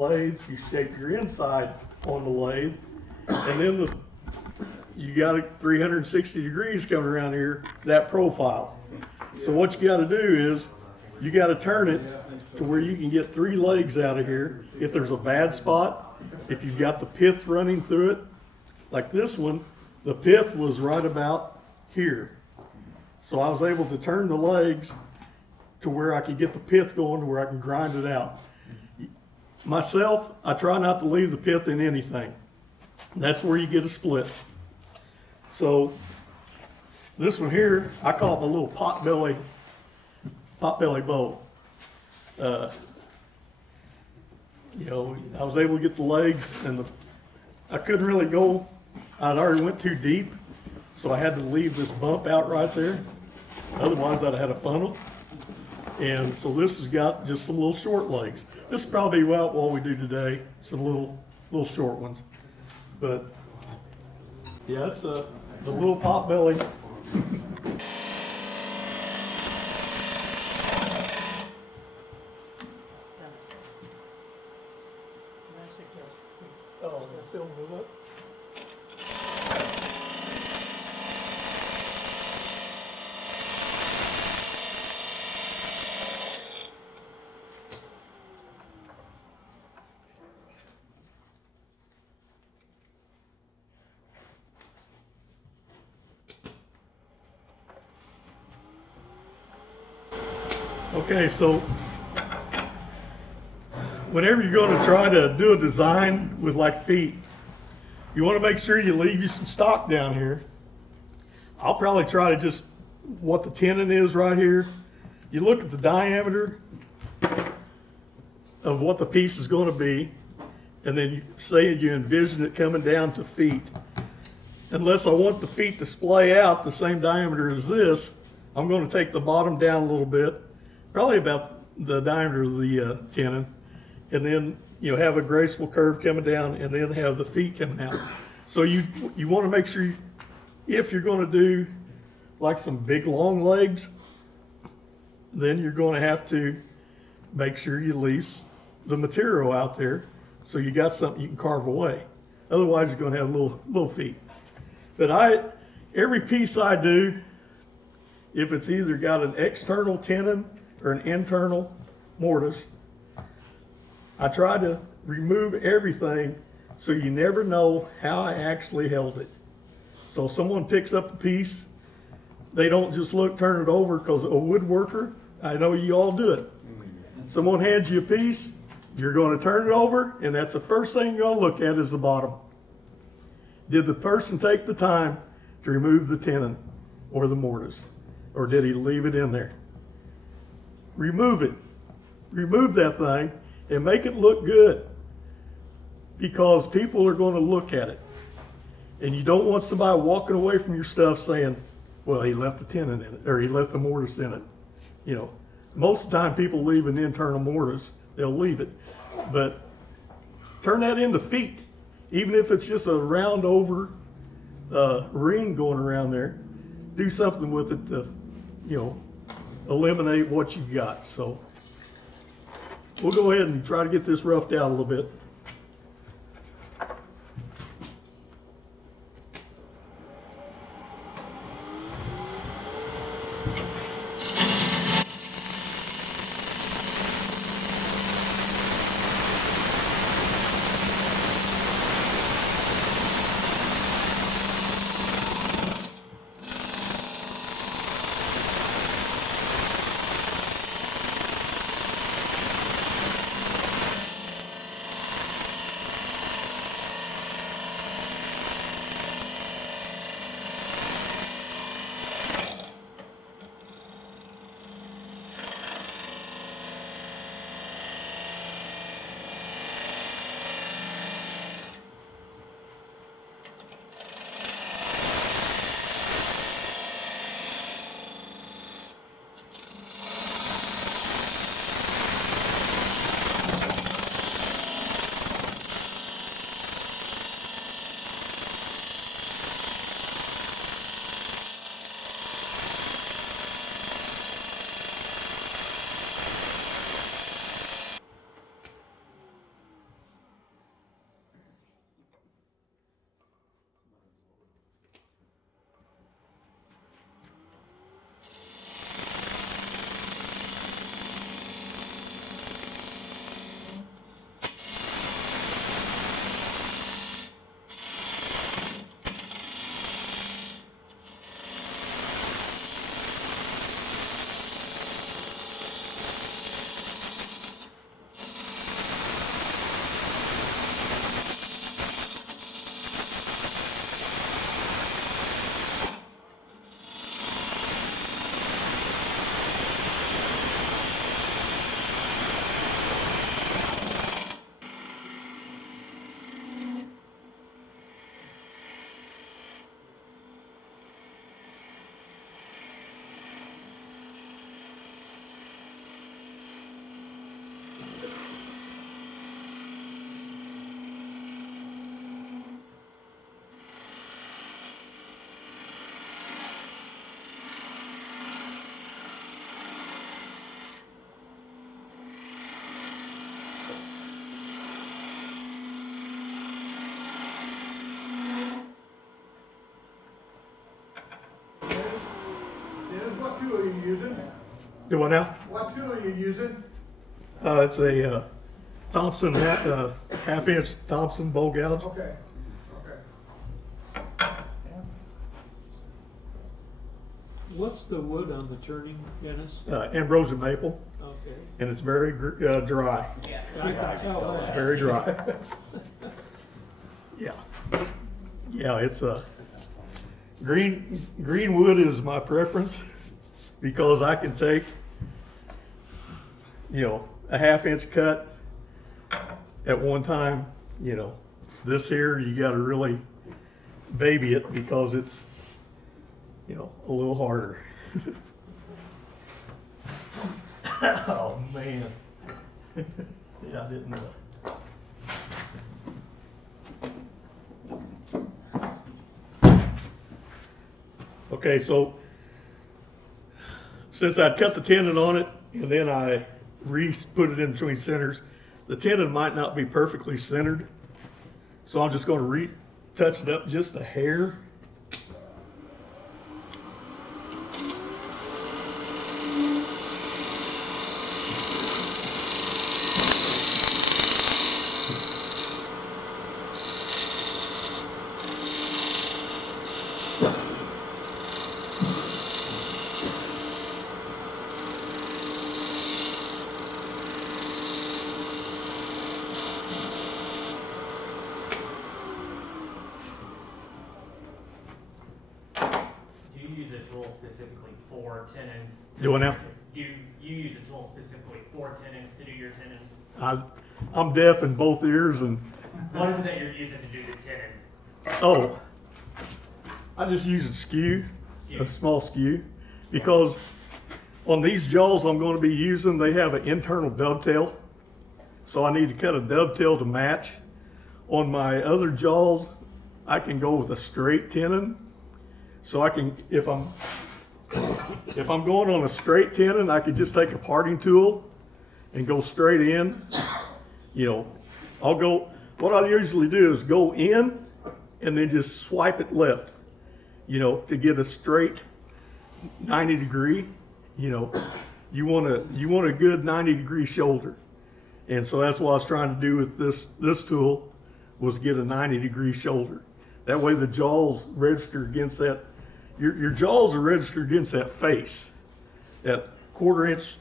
lathe, you shake your inside on the lathe, and then you got it 360 degrees coming around here, that profile. So what you got to do is you got to turn it to where you can get 3 legs out of here. If there's a bad spot, if you've got the pith running through it, like this one, the pith was right about here. So I was able to turn the legs to where I could get the pith going to where I can grind it out. Myself, I try not to leave the pith in anything. That's where you get a split. So this one here, I call it my little potbelly bowl. You know, I was able to get the legs, and I couldn't really go. I'd already went too deep, so I had to leave this bump out right there. Otherwise, I'd have had a funnel. And so this has got just some little short legs. This is probably what we do today, some little short ones. But yeah, it's the little pot belly. Oh, they're filming it up. Okay, so whenever you're going to try to do a design with like feet, you want to make sure you leave you some stock down here. I'll probably try to just what the tenon is right here. You look at the diameter of what the piece is going to be, and then you say you envision it coming down to feet. Unless I want the feet to splay out the same diameter as this, I'm going to take the bottom down a little bit, probably about the diameter of the tenon, and then have a graceful curve coming down, and then have the feet coming out. So you want to make sure if you're going to do like some big long legs, then you're going to have to make sure you leave the material out there so you got something you can carve away. Otherwise, you're going to have little feet. But every piece I do, if it's either got an external tenon or an internal mortise, I try to remove everything so you never know how I actually held it. So if someone picks up the piece, they don't just turn it over, because a woodworker, I know you all do it. Someone hands you a piece, you're going to turn it over, and that's the first thing you're going to look at is the bottom. Did the person take the time to remove the tenon or the mortise, or did he leave it in there? Remove it. Remove that thing and make it look good, because people are going to look at it. And you don't want somebody walking away from your stuff saying, well, he left the tenon in it, or he left the mortise in it. Most of the time people leave an internal mortise, they'll leave it. But turn that into feet. Even if it's just a round over ring going around there, do something with it to, eliminate what you've got. So we'll go ahead and try to get this roughed out a little bit. Do I now? What tool are you using? It's a Thompson, half-inch Thompson bowl gouge. Okay, okay. What's the wood on the turning, Dennis? Ambrosia maple, Okay. and it's very dry. I can tell It's that. very dry. Yeah. Yeah, it's green wood is my preference because I can take, a half-inch cut at one time. This here, you gotta really baby it because it's, a little harder. Oh, man. Yeah, I didn't know. Okay, so since I cut the tenon on it and then I put it in between centers, the tenon might not be perfectly centered. So I'm just going to retouch it up just a hair. Do you use a tool specifically for tenons? Do I now? Do you use a tool specifically for tenons to do your tenons? I'm deaf in both ears and, What is it that you're using to do the tenon? oh, I just use a skew, a small skew, because on these jaws I'm going to be using, they have an internal dovetail. So I need to cut a dovetail to match. On my other jaws, I can go with a straight tenon. So I can, if I'm going on a straight tenon, I could just take a parting tool and go straight in. What I usually do is go in and then just swipe it left, to get a straight 90 degree. You want a good 90 degree shoulder. And so that's what I was trying to do with this tool, was get a 90 degree shoulder. That way the jaws register against that. Your jaws are registered against that face, that 1/4 inch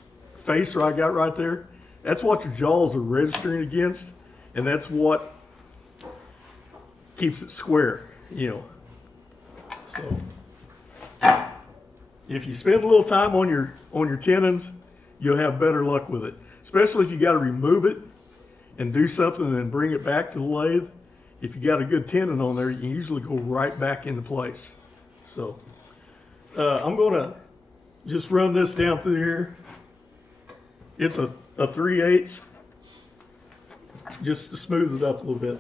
face I got right there. That's what your jaws are registering against, and that's what keeps it square, So if you spend a little time on your tenons, you'll have better luck with it. Especially if you got to remove it and do something and then bring it back to the lathe. If you got a good tenon on there, you can usually go right back into place. So I'm going to just run this down through here. It's a 3/8, just to smooth it up a little bit.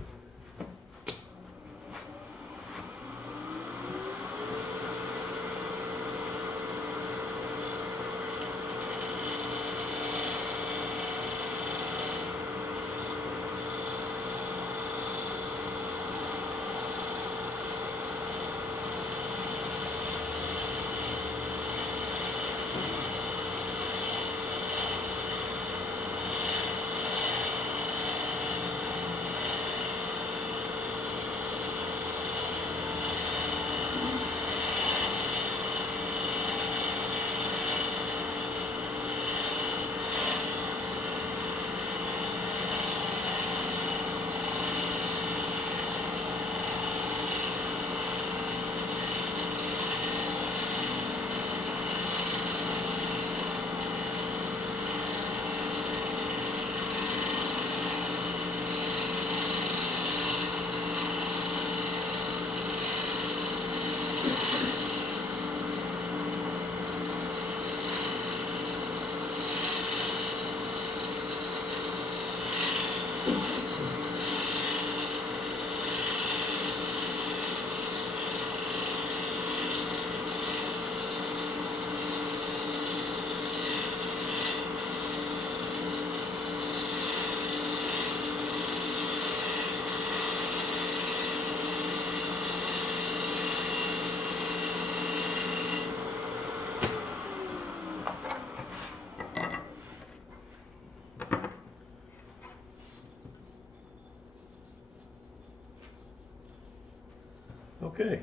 Okay.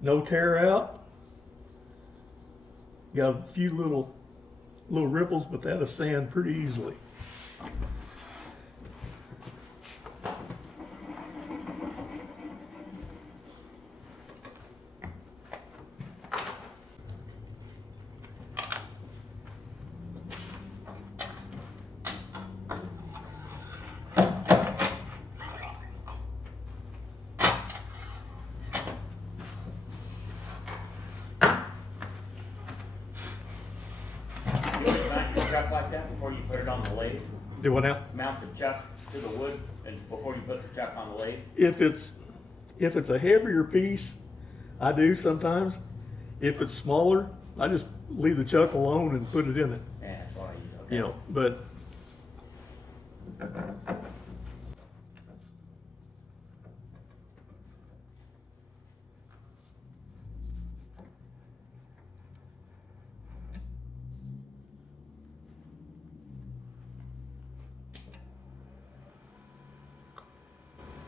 No tear out. Got a few little ripples, but that'll sand pretty easily. You want to mount your chuck like that before you put it on the lathe? Do what now? Mount the chuck to the wood and before you put the chuck on the lathe? If it's a heavier piece, I do sometimes. If it's smaller, I just leave the chuck alone and put it in it. Yeah, that's what I use, okay. You know, but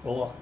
voila.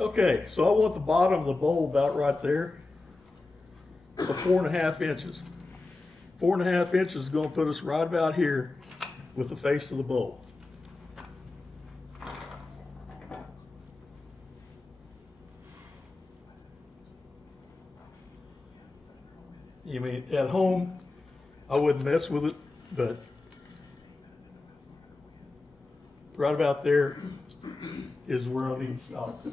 Okay, so I want the bottom of the bowl about right there, so 4.5 inches. 4.5 inches is gonna put us right about here with the face of the bowl. You mean, at home, I wouldn't mess with it, but right about there is where I need to stop.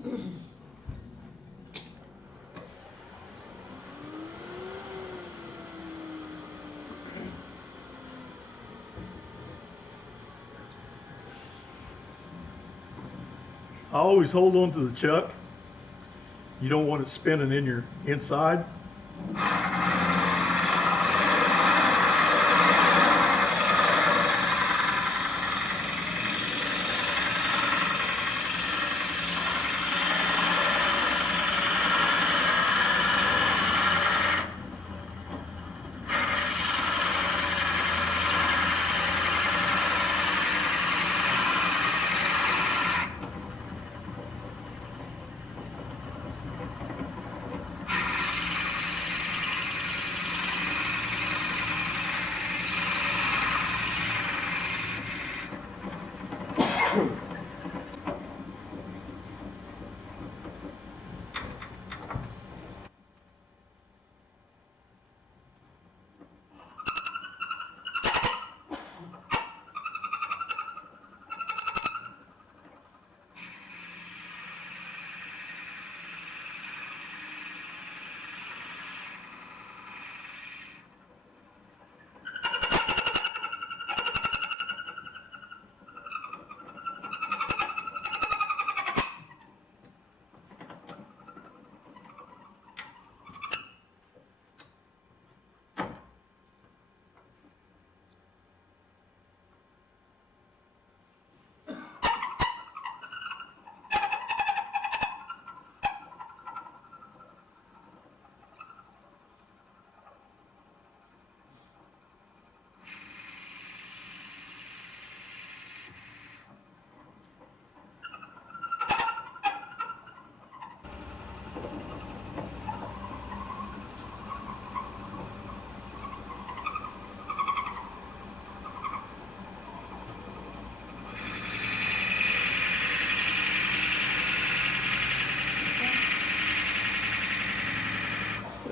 I always hold on to the chuck. You don't want it spinning in your inside.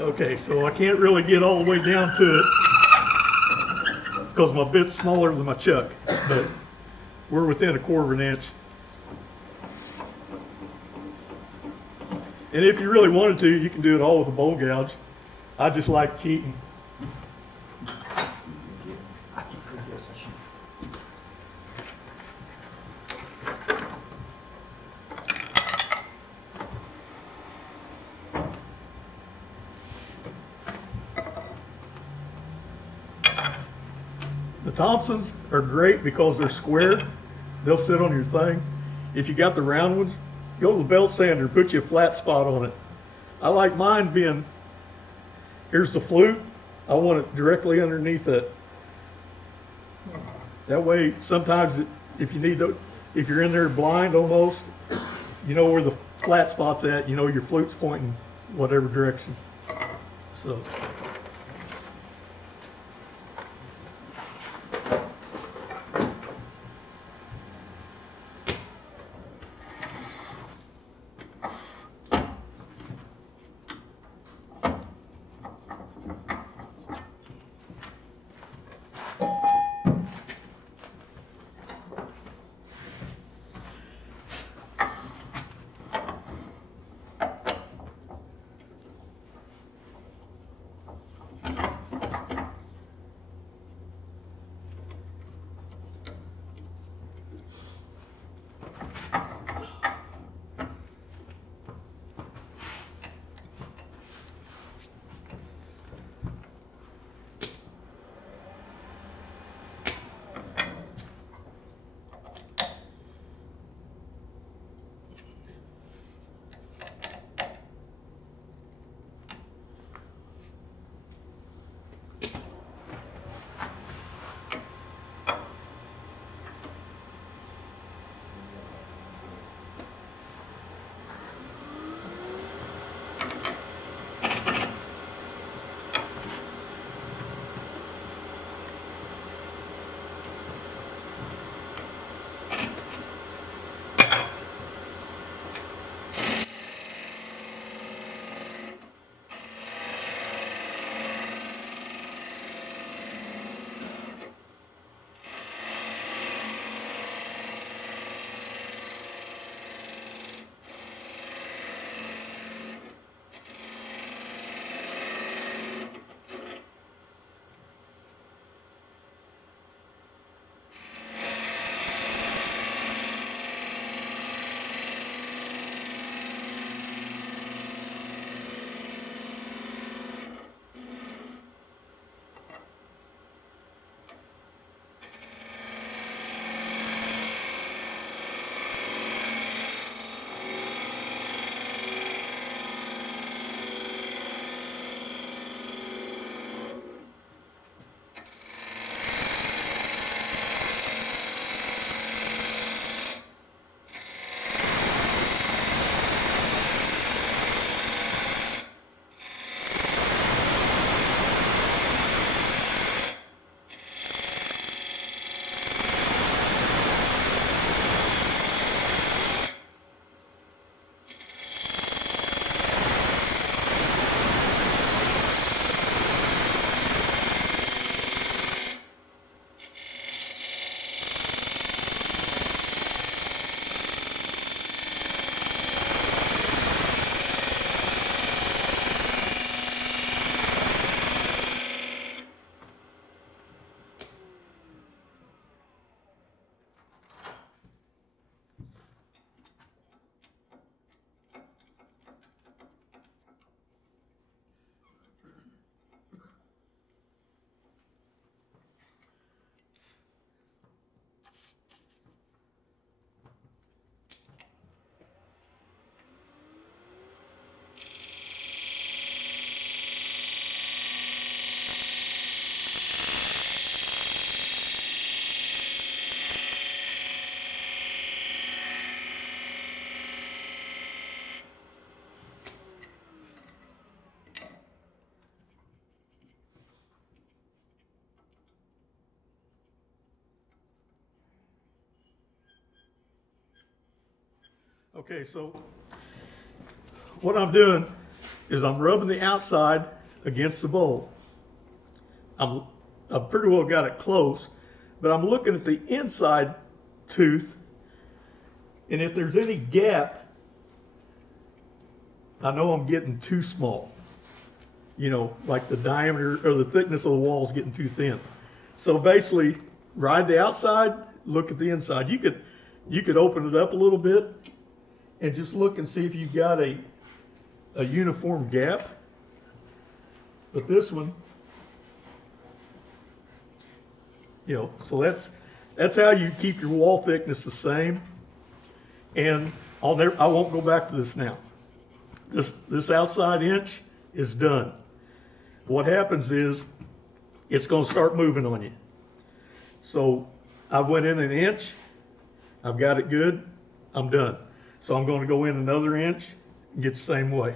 Okay, so I can't really get all the way down to it because my bit's smaller than my chuck, but we're within 1/4 of an inch. And if you really wanted to, you can do it all with a bowl gouge. I just like cheating. The Thompsons are great because they're square. They'll sit on your thing. If you got the round ones, go to the belt sander, put you a flat spot on it. I like mine being, here's the flute. I want it directly underneath it. That way, sometimes if you need to, if you're in there blind almost, you know where the flat spot's at, you know your flute's pointing whatever direction. So. Okay, so what I'm doing is I'm rubbing the outside against the bowl. I've pretty well got it close, but I'm looking at the inside tooth, and if there's any gap, I know I'm getting too small. You know, like the diameter or the thickness of the wall is getting too thin. So basically, ride the outside, look at the inside. You could open it up a little bit and just look and see if you've got a uniform gap. But this one, you know, so that's how you keep your wall thickness the same. And I won't go back to this now. This outside inch is done. What happens is it's going to start moving on you. So I went in an inch, I've got it good, I'm done. So I'm going to go in another inch and get the same way.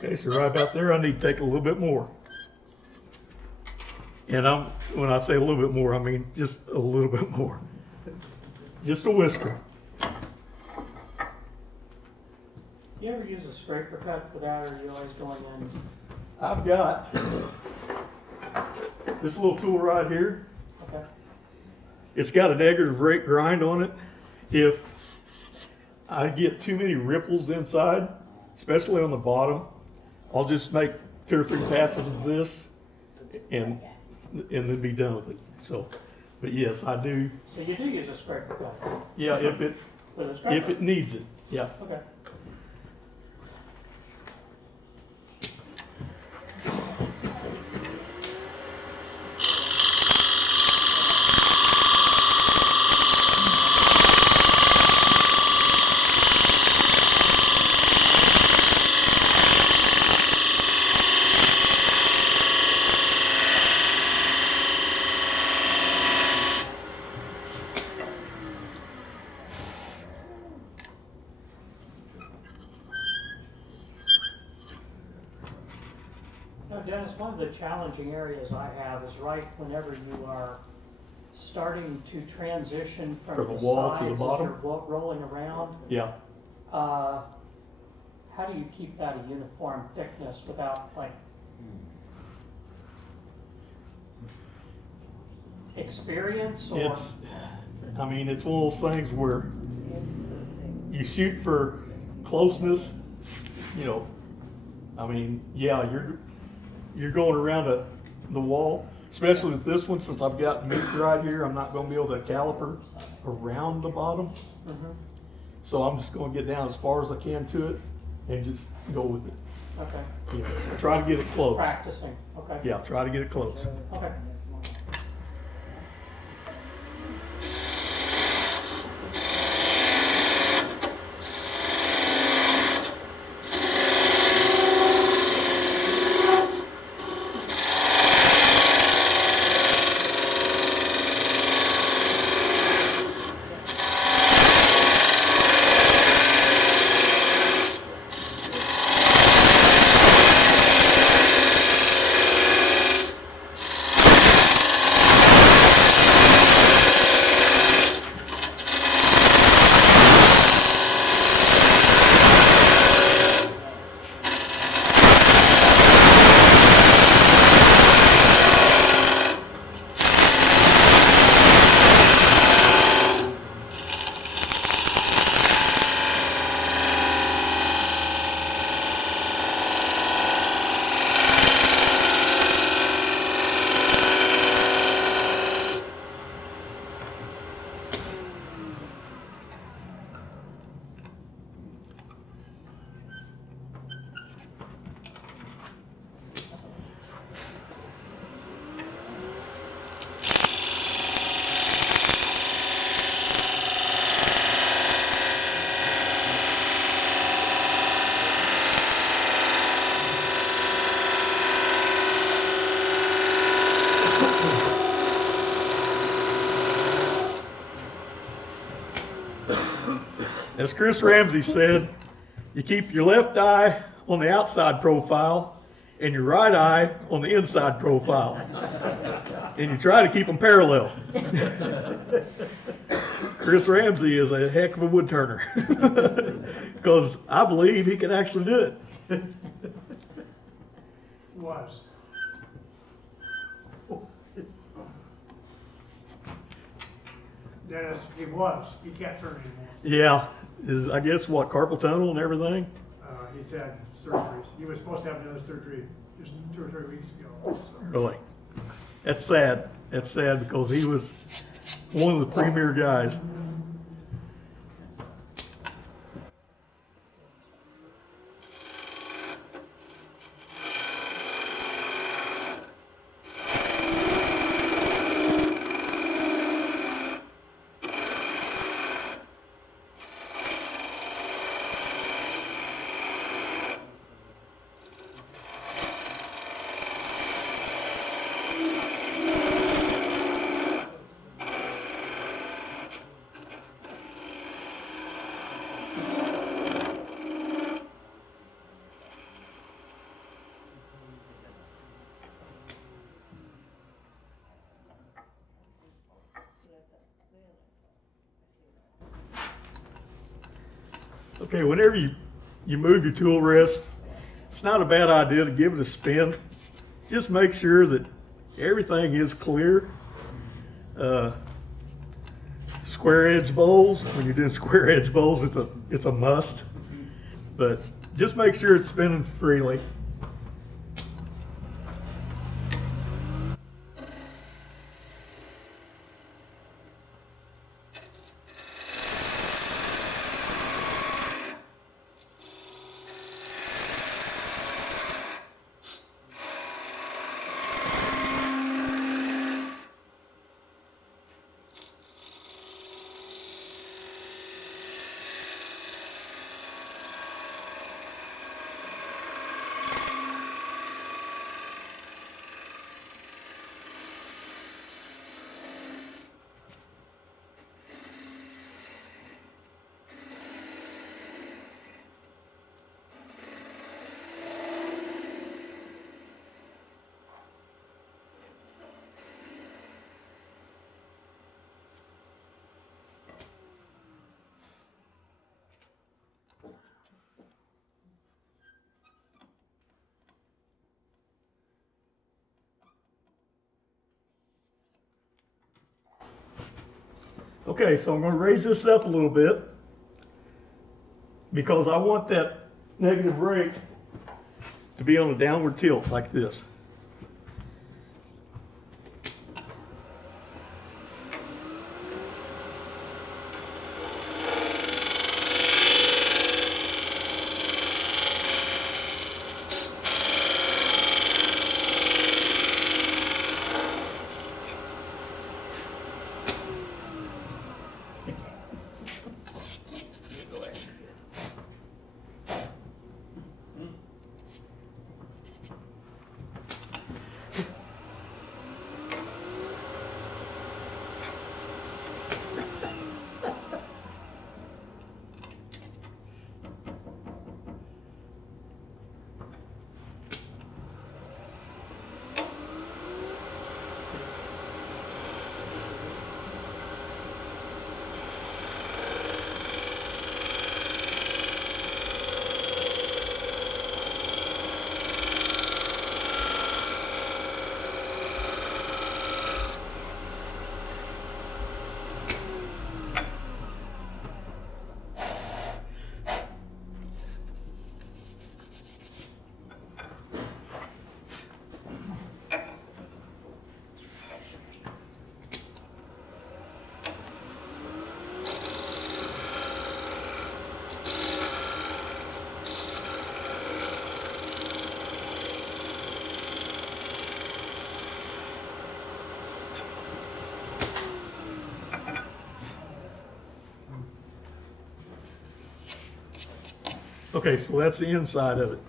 Okay, so right about there, I need to take a little bit more. And when I say a little bit more, I mean just a little bit more. Just a whisker. You ever use a scraper cut for that, or are you always going in? I've got this little tool right here. Okay. It's got a negative rate grind on it. If I get too many ripples inside, especially on the bottom, I'll just make 2 or 3 passes of this and then be done with it. So, but yes, I do. So you do use a scraper cut? Yeah, if With a scraper? it needs it. Yeah. Okay. Dennis, one of the challenging areas I have is right whenever you are starting to transition from From the the wall to sides the as bottom? you're rolling around. Yeah. How do you keep that a uniform thickness without like experience or? I mean, it's one of those things where you shoot for closeness, you know. I mean, yeah, you're going around the wall, especially with this one, since I've got meat right here, I'm not gonna be able to caliper around the bottom. Mhm. So I'm just gonna get down as far as I can to it and just go with it. Okay, You know, try to get it close. practicing, okay. Yeah, try to get it close. Okay. As Chris Ramsey said, you keep your left eye on the outside profile and your right eye on the inside profile. And you try to keep them parallel. Chris Ramsey is a heck of a wood turner. Because I believe he can actually do it. Was. Dennis, he was. He can't turn anymore. Yeah, is I guess what, carpal tunnel and everything? He's had surgeries. He was supposed to have another surgery just 2 or 3 weeks ago. So. Really? That's sad. That's sad because he was one of the premier guys. Okay, whenever you move your tool rest, it's not a bad idea to give it a spin. Just make sure that everything is clear. Square edge bowls, when you're doing square edge bowls, it's a must. But just make sure it's spinning freely. Okay, so I'm gonna raise this up a little bit because I want that negative rake to be on a downward tilt like this. Okay, so that's the inside of it.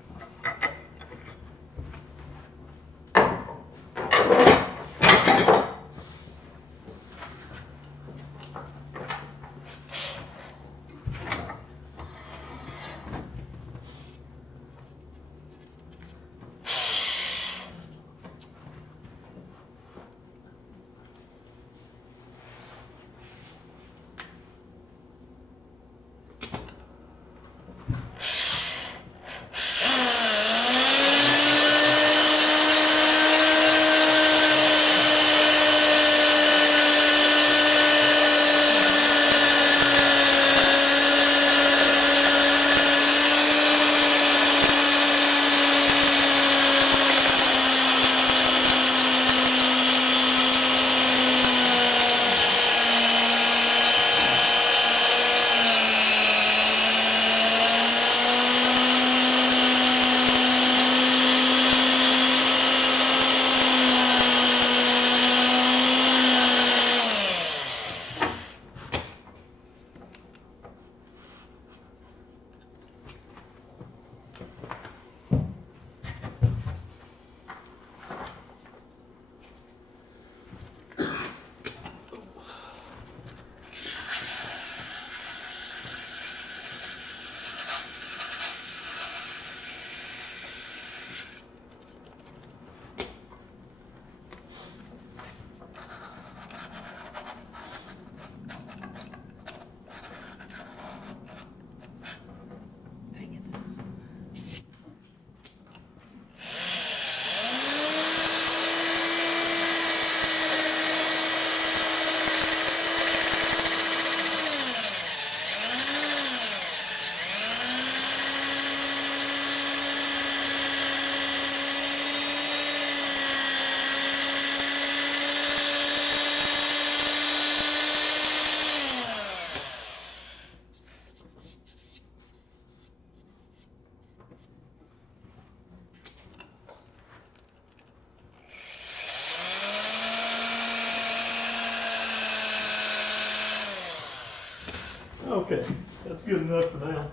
Okay, that's good enough for now.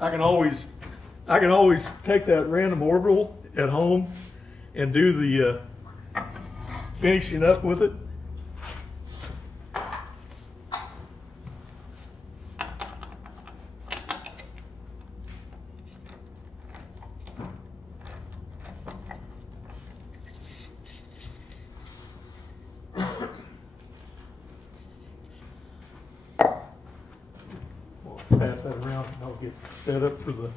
I can always take that random orbital at home and do the finishing up with it. Pass that around and I'll get set up for the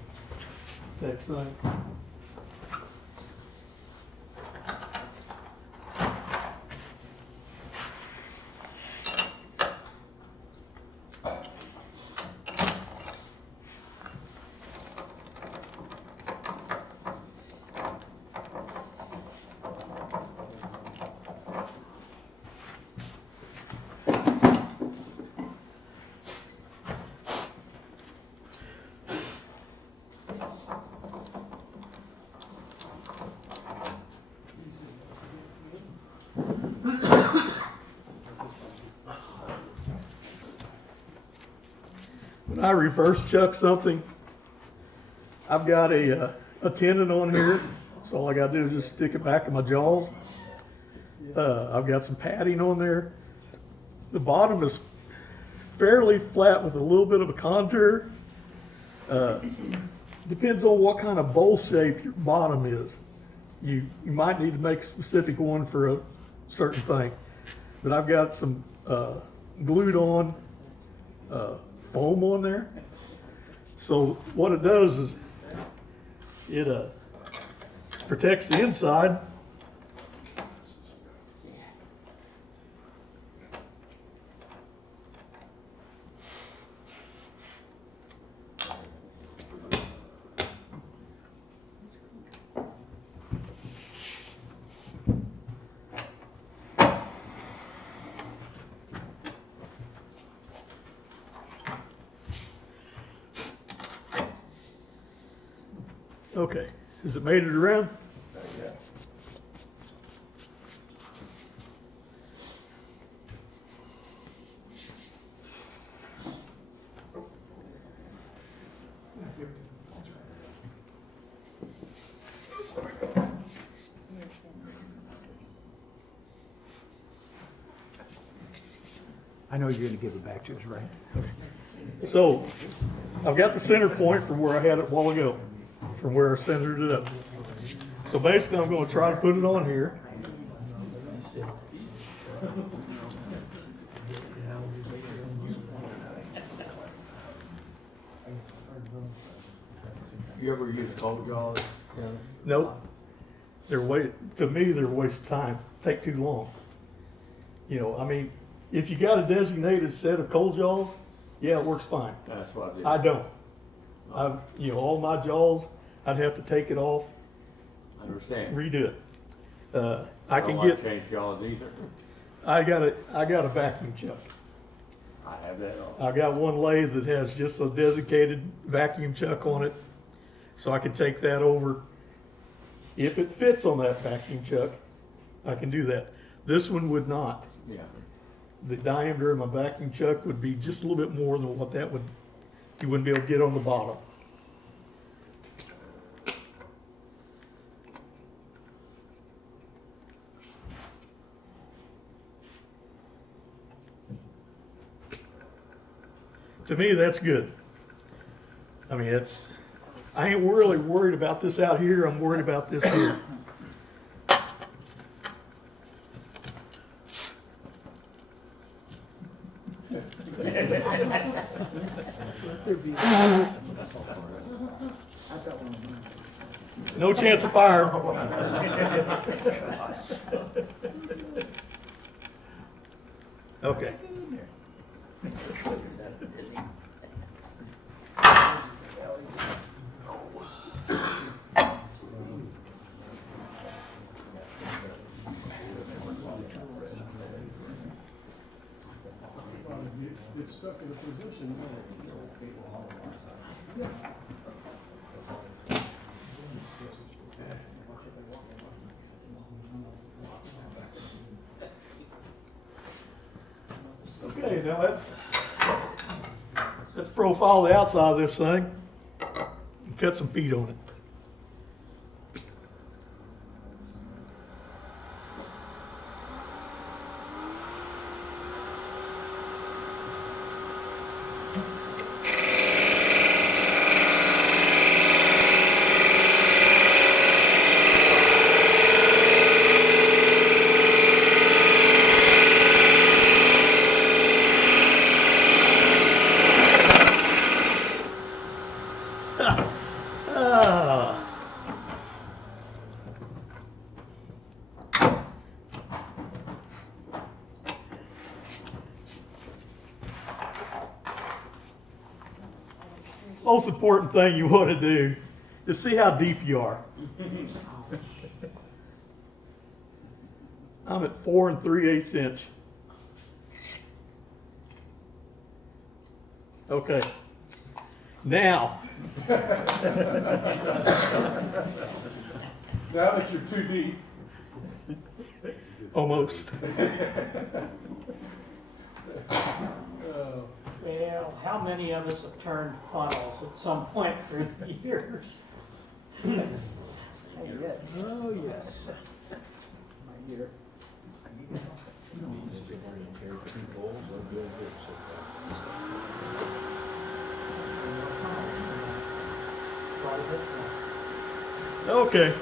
next thing. I reverse chuck something, I've got a tendon on here, so all I gotta do is just stick it back in my jaws. I've got some padding on there. The bottom is fairly flat with a little bit of a contour. Depends on what kind of bowl shape your bottom is. You might need to make a specific one for a certain thing. But I've got some glued on foam on there. So what it does is it protects the inside. Okay, has it made it around? I know you're gonna give it back to us, right? So I've got the center point from where I had it a while ago, from where I centered it up. So basically I'm going to try to put it on here. You ever use cold jaws, Dennis? Nope. To me, they're a waste of time. Take too long. You know, I mean, if you got a designated set of cold jaws, yeah, it works fine. That's what I did. I don't. All my jaws, I'd have to take it off, I understand. redo it. I I can don't like get, change jaws either. I got a vacuum chuck. I have that on. I got one lathe that has just a designated vacuum chuck on it, so I can take that over. If it fits on that vacuum chuck, I can do that. This one would not. Yeah. The diameter of my vacuum chuck would be just a little bit more than what that would, you wouldn't be able to get on the bottom. To me, that's good. I mean, I ain't really worried about this out here, I'm worried about this here. No chance of fire. Okay. It's stuck in a position. Okay, now let's profile the outside of this thing and cut some feet on it. Ah. Most important thing you want to do is see how deep you are. I'm at 4 3/8 inch. Okay. Now. Now that you're too deep. Almost. Well, how many of us have turned funnels at some point through the years? Oh, yes. Quite a bit more. Okay,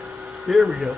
here we go.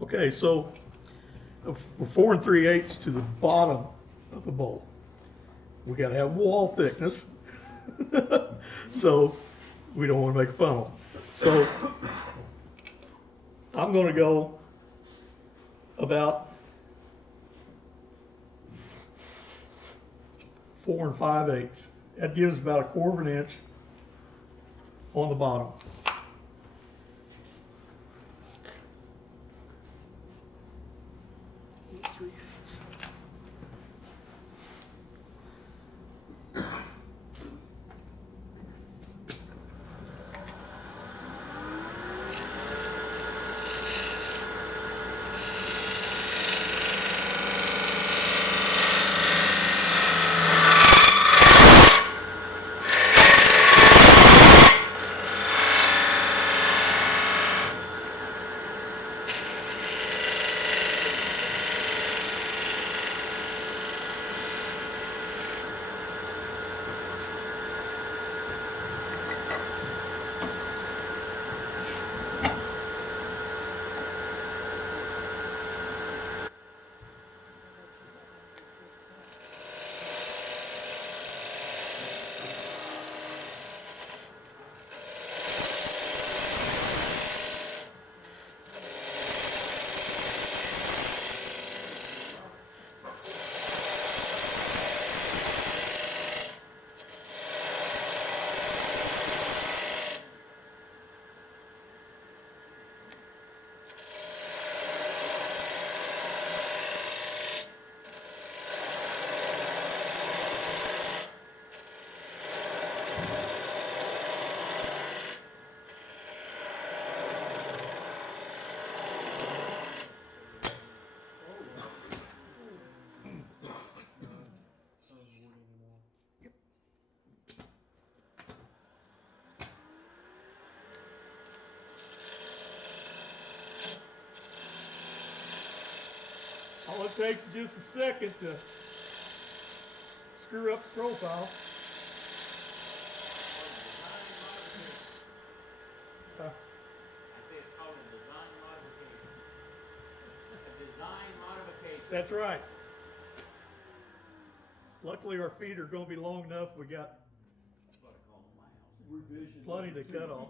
Okay, so we're 4 3/8 to the bottom of the bolt. We gotta have wall thickness, so we don't wanna make a funnel. So I'm gonna go about 4 5/8. That gives about 1/4 inch on the bottom. All it takes is just a second to screw up the profile. I say it's called a design modification. A design modification. That's right. Luckily, our feet are going to be long enough. We got That's what I call my house. Revision. plenty to cut off.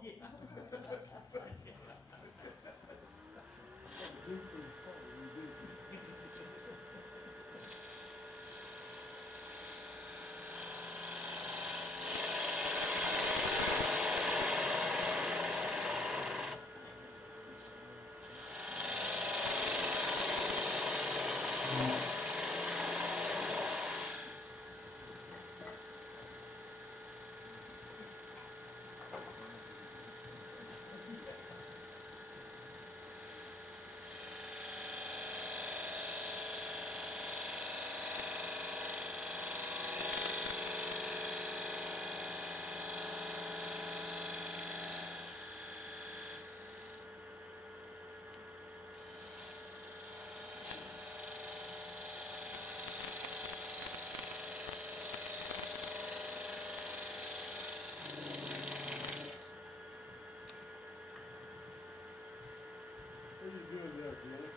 What are you doing there, Dennis?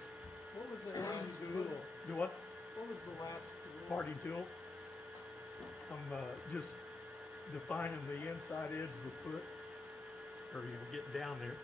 What was the What are you last doing? tool? Do what? What was the last tool? Party tool. I'm just defining the inside edge of the foot, or getting down there.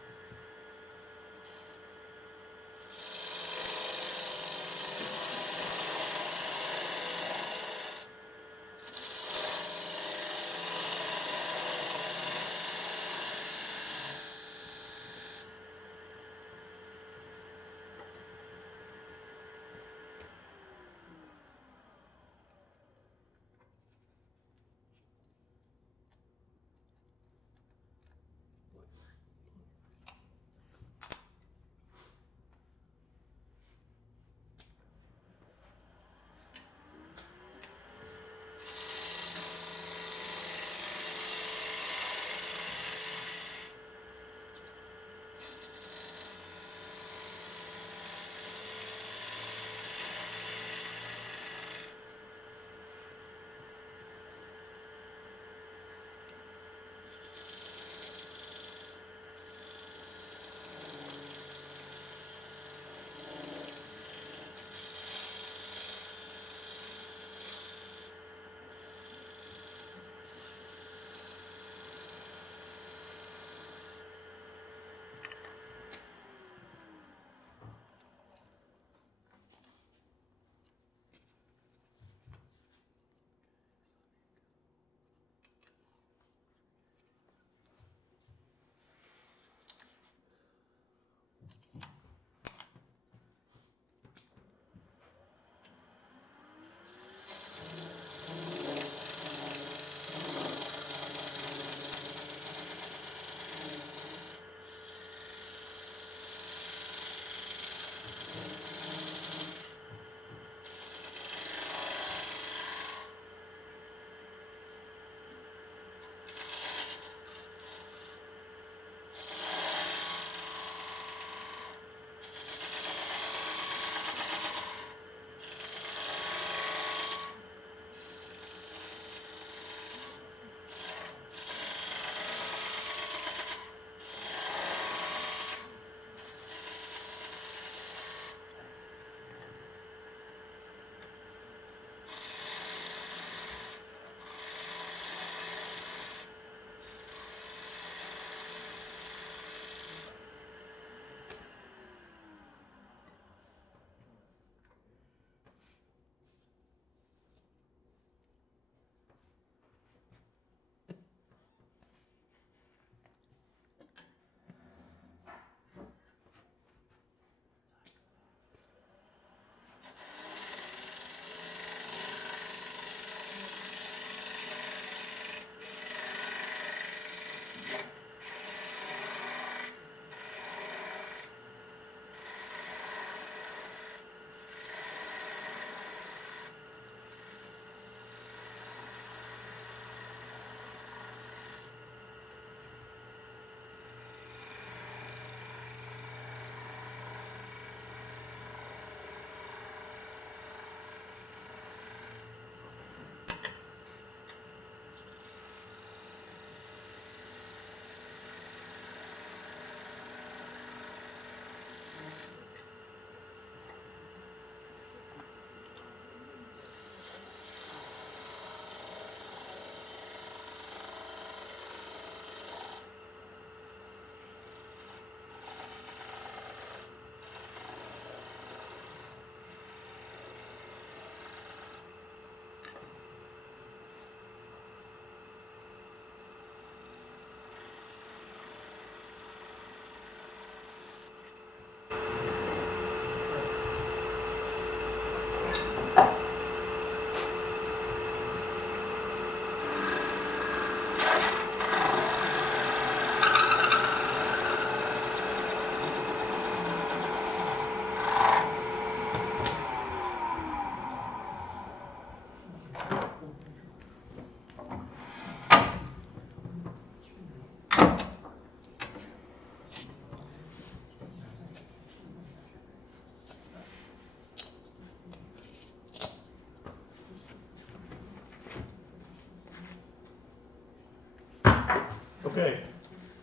Okay,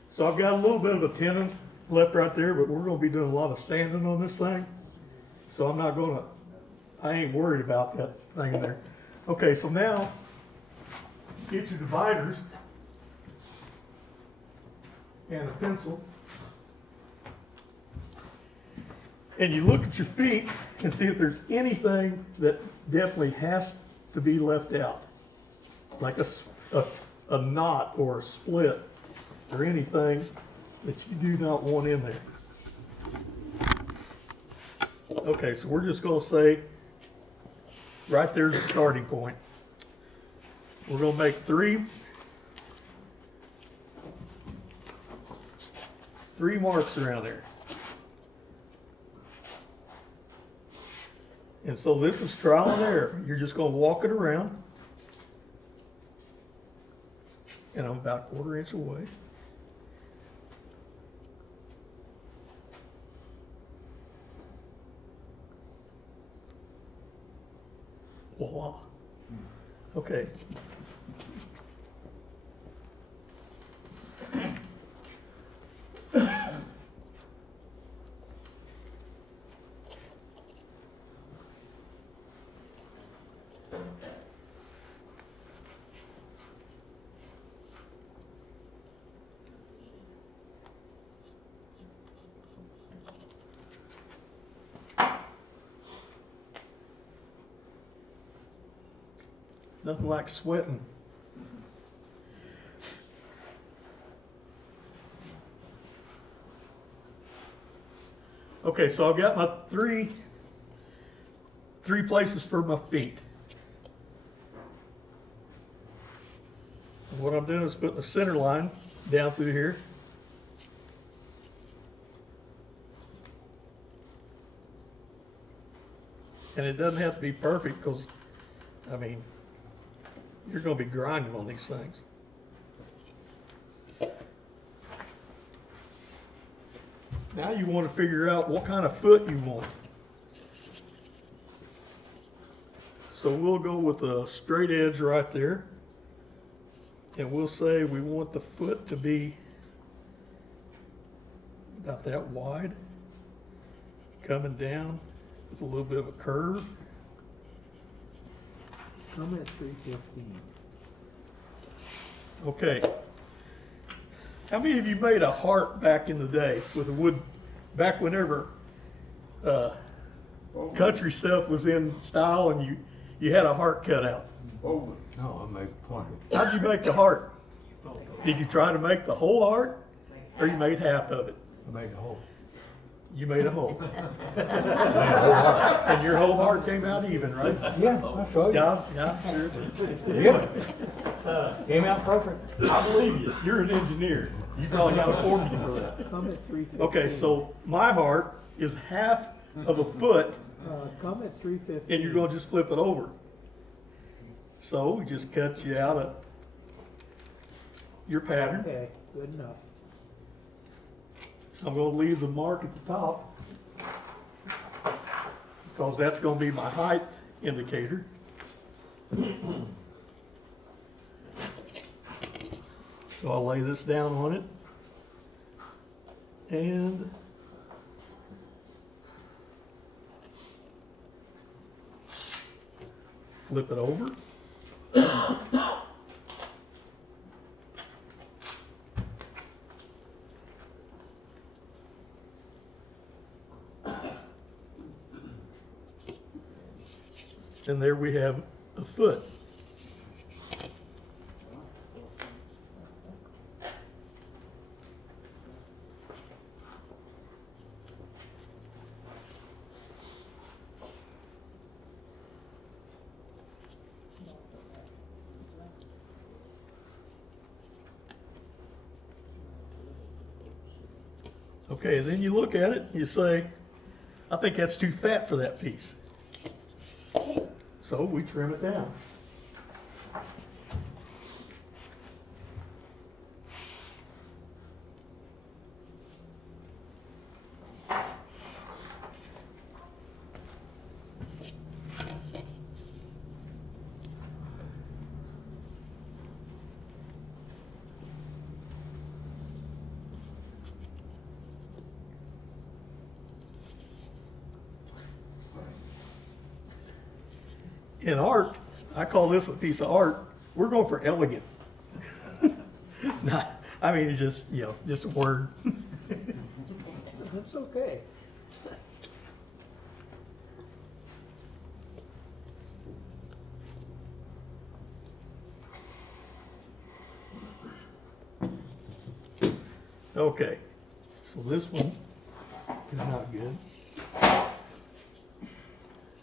so I've got a little bit of a tenon left right there, but we're gonna be doing a lot of sanding on this thing. So I ain't worried about that thing in there. Okay, so now, get your dividers and a pencil. And you look at your feet and see if there's anything that definitely has to be left out. Like a knot or a split or anything that you do not want in there. Okay, so we're just gonna say, right there's the starting point. We're gonna make three marks around there. And so this is trial and error. You're just gonna walk it around. And I'm about a 1/4 inch away. Voila. Okay. Nothing like sweating. Okay, so I've got my three places for my feet. And what I'm doing is putting the center line down through here. And it doesn't have to be perfect because, I mean, you're going to be grinding on these things. Now you want to figure out what kind of foot you want. So we'll go with a straight edge right there. And we'll say we want the foot to be about that wide, coming down with a little bit of a curve. I'm at 315. Okay. How many of you made a heart back in the day with a wood, back whenever country stuff was in style and you had a heart cut out? No, I make plenty. How'd you make the heart? Did you try to make the whole heart or you made half of it? I made the hole. You made a hole. And your whole heart came out even, right? Yeah, I showed you. Yeah, sure. Yeah. Came out perfect. I believe you. You're an engineer. You probably got a formula for that. I'm at 315. Okay, so my heart is half of a foot, Come at 315. and you're gonna just flip it over. So we just cut you out of your pattern. Okay, good enough. I'm gonna leave the mark at the top because that's gonna be my height indicator. So I'll lay this down on it and flip it over. And there we have a foot. Okay, then you look at it, you say, I think that's too fat for that piece. So we trim it down. in art, I call this a piece of art, we're going for elegant. Not, I mean, it's just, you know, just a word. That's okay. Okay, so this one is not good.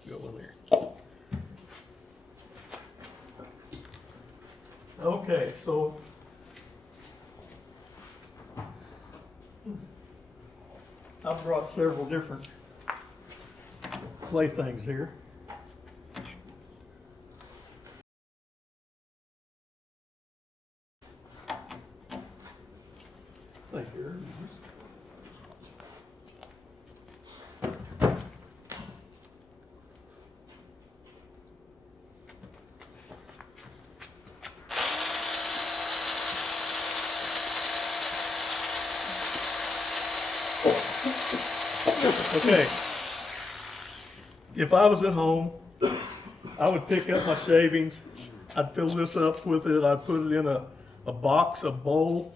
Go in there. Okay, so I've brought several different playthings here. Thank you. Very nice. Okay. If I was at home, I would pick up my shavings, I'd fill this up with it, I'd put it in a box, a bowl.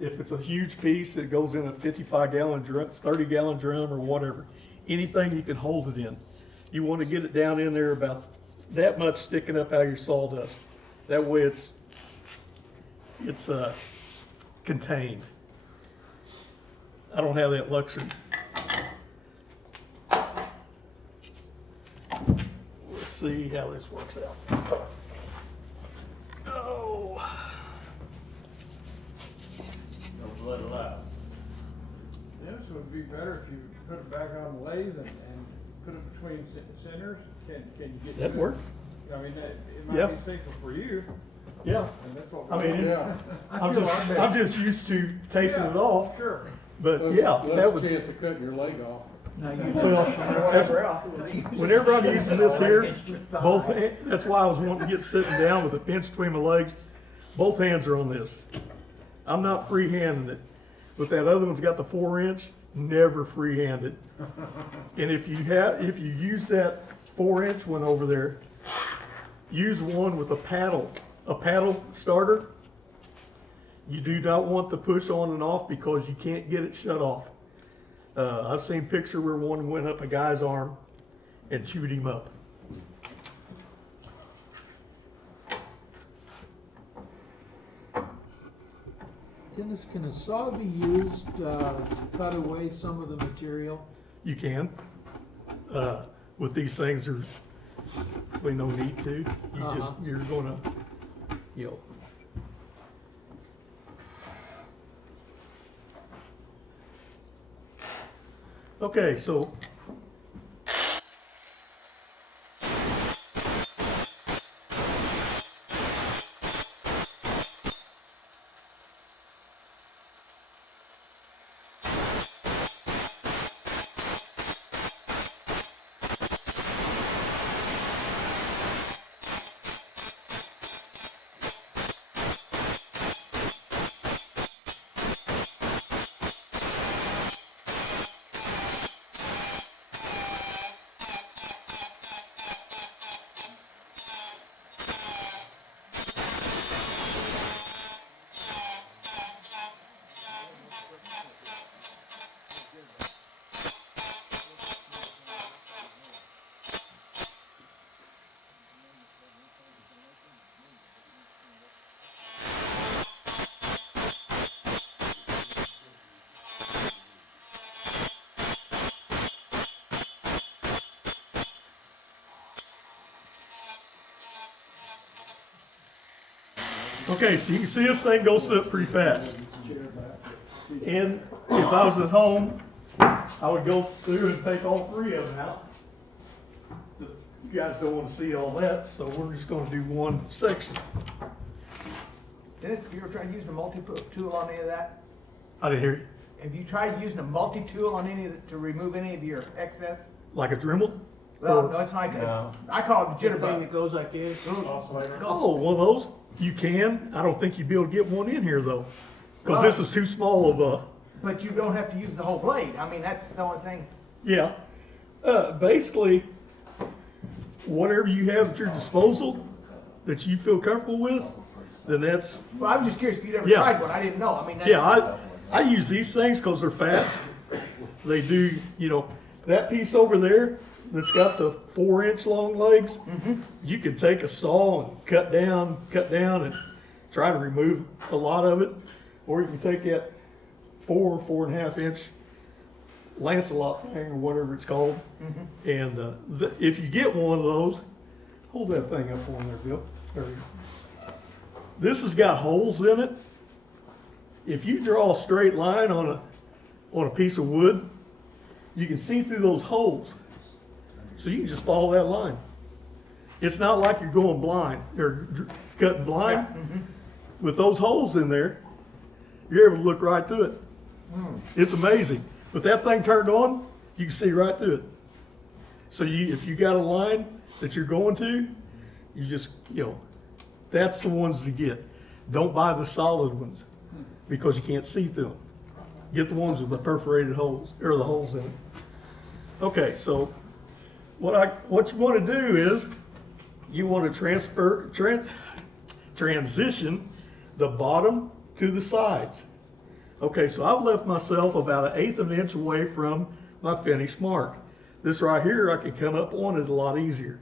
If it's a huge piece, it goes in a 55-gallon drum, 30-gallon drum or whatever. Anything you can hold it in. You want to get it down in there about that much sticking up out of your sawdust. That way it's contained. I don't have that luxury. Let's see how this works out. Oh. Don't let it out. This would be better if you put it back on the lathe and put it between centers. Can you get? That to it? work? I mean, it Yeah. might be safer for you, Yeah. and that's what. I mean, Yeah. I'm just used to taping it off, Sure. but yeah, that Less would. chance of cutting your leg off. Now you Well, whenever I'm using this here, that's why I was wanting to get sitting down with a pinch between my legs. Both hands are on this. I'm not free-handing it, but that other one's got the 4-inch, never free-handed. And if you use that 4-inch one over there, use one with a paddle starter. You do not want the push on and off because you can't get it shut off. I've seen picture where one went up a guy's arm and chewed him up. Dennis, can a saw be used to cut away some of the material? You can. With these things, there's really no need to. You're gonna, you know. Okay, so okay, so you can see this thing goes up pretty fast. And if I was at home, I would go through and take all 3 of them out. You guys don't want to see all that, so we're just going to do one section. Dennis, have you ever tried using a multi-tool on any of that? I didn't hear you. Have you tried using a multi-tool on any of to remove any of your excess? Like a Dremel? Well, Or- no, it's like No. I call it the Thing jitterbug. that goes like this? Oh, one of those? You can. I don't think you'd be able to get one in here though. Because Well- this is too small of a, But you don't have to use the whole blade. I mean, that's the only thing. yeah. Basically, whatever you have at your disposal that you feel comfortable with, then that's, Well, I'm just curious if you'd ever Yeah. tried one, I didn't know, I mean, that's. yeah, I use these things because they're fast. They do, that piece over there that's got the 4-inch long legs, you can take a saw and cut down and try to remove a lot of it. Or you can take that 4.5 inch Lancelot thing or whatever it's called. And if you get one of those, hold that thing up on there, Bill. There you go. This has got holes in it. If you draw a straight line on a piece of wood, you can see through those holes. So you can just follow that line. It's not like you're going blind or cutting blind. With those holes in there, you're able to look right through it. It's amazing. With that thing turned on, you can see right through it. So if you got a line that you're going to, you just, that's the ones to get. Don't buy the solid ones because you can't see through them. Get the ones with the perforated holes, or the holes in it. Okay, so what you want to do is you want to transition the bottom to the sides. Okay, so I've left myself about 1/8 of an inch away from my finished mark. This right here, I can come up on it a lot easier.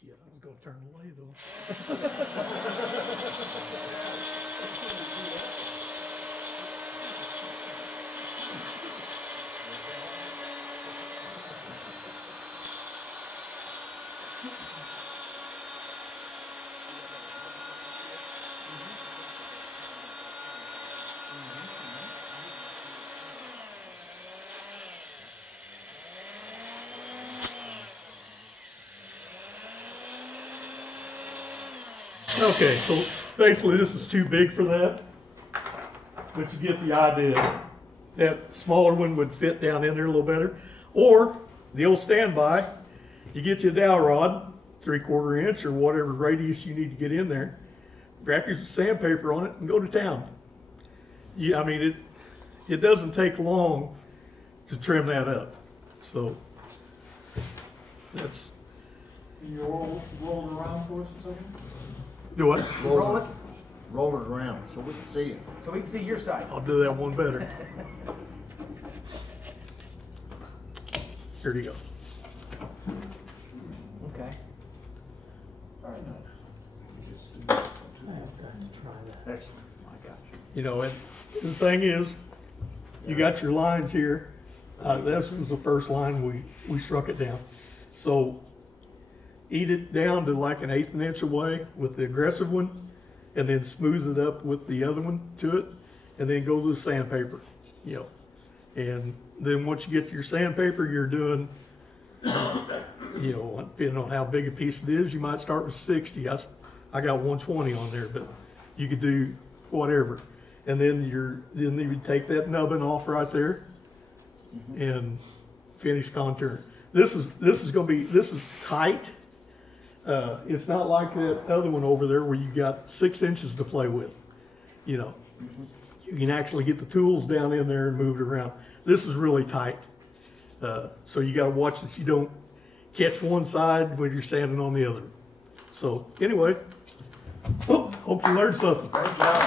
Shit, I was gonna turn the lathe on. Okay, so basically this is too big for that, but you get the idea. That smaller one would fit down in there a little better. Or the old standby, you get you a dowel rod, 3/4 inch or whatever radius you need to get in there, wrap your sandpaper on it and go to town. It doesn't take long to trim that up. So that's. Can you roll it around for us a second? Do what? Roll it, Roll it around so we can see it. so we can see your side. I'll do that one better. Here you go. Okay. Very nice. Excellent. I got you. And the thing is, you got your lines here. This was the first line we struck it down. So eat it down to like 1/8 of an inch away with the aggressive one, and then smooth it up with the other one to it, and then go to the sandpaper, And then once you get to your sandpaper, you're doing, depending on how big a piece it is, you might start with 60. I got 120 on there, but You could do whatever. And then then you would take that nubbin off right there and finish contouring. This is tight. It's not like that other one over there where you got 6 inches to play with. You know, you can actually get the tools down in there and move it around. This is really tight. So you gotta watch that you don't catch one side when you're sanding on the other. So anyway, hope you learned something. Good job.